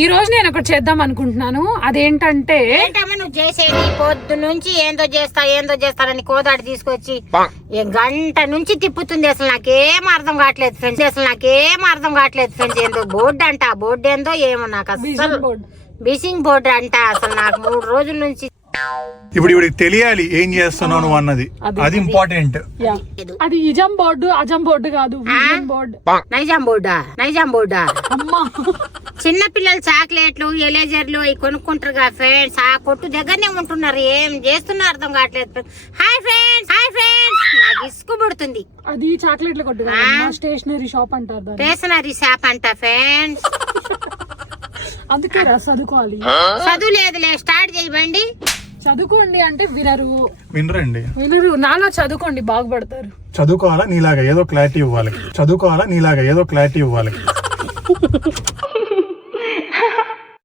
ఈ రోజు నేను ఒకటి చేద్దాం అనుకుంటున్నాను. అదేంటంటే నువ్వు చేసేది పొద్దు నుంచి ఏందో చేస్తానని కోదాడి తీసుకొచ్చి గంట నుంచి తిప్పుతుంది. అసలు నాకేం అర్థం కావట్లేదు ఫ్రెండ్స్. ఏందో బోర్డు అంట, ఆ బోర్డు ఏందో ఏమో నాకు అసలు బిసింగ్ బోర్డు అంట. అసలు నాకు 3 రోజుల నుంచి ఇప్పుడు తెలియాలి ఏం చేస్తున్నావు నువ్వు అన్నది. అది ఇంపార్టెంట్. అది ఇజం బోర్డు, అజం బోర్డు కాదు, నైజాం బోర్డా. చిన్న పిల్లలు చాక్లెట్లు, ఎలేజర్లు అవి కొనుక్కుంటారు ఫ్రెండ్స్. ఆ కొట్టు దగ్గరనే ఉంటున్నారు. ఏం చేస్తున్నా అర్థం కావట్లేదు. హాయ్ ఫ్రెండ్స్, నాకు ఇసుకు పుడుతుంది. అది చాక్లెట్ల కొట్టు, స్టేషనరీ షాప్ అంటారు. స్టేషనరీ షాప్ అంట ఫ్రెండ్స్. అందుకే చదువుకోవాలి. చదువు లేదులే, స్టార్ట్ చేయండి. చదువుకోండి అంటే వినరండి. నాలో చదువుకోండి, బాగుపడతారు. చదువుకోవాలా నీలాగా ఏదో క్లారిటీ ఇవ్వాలి.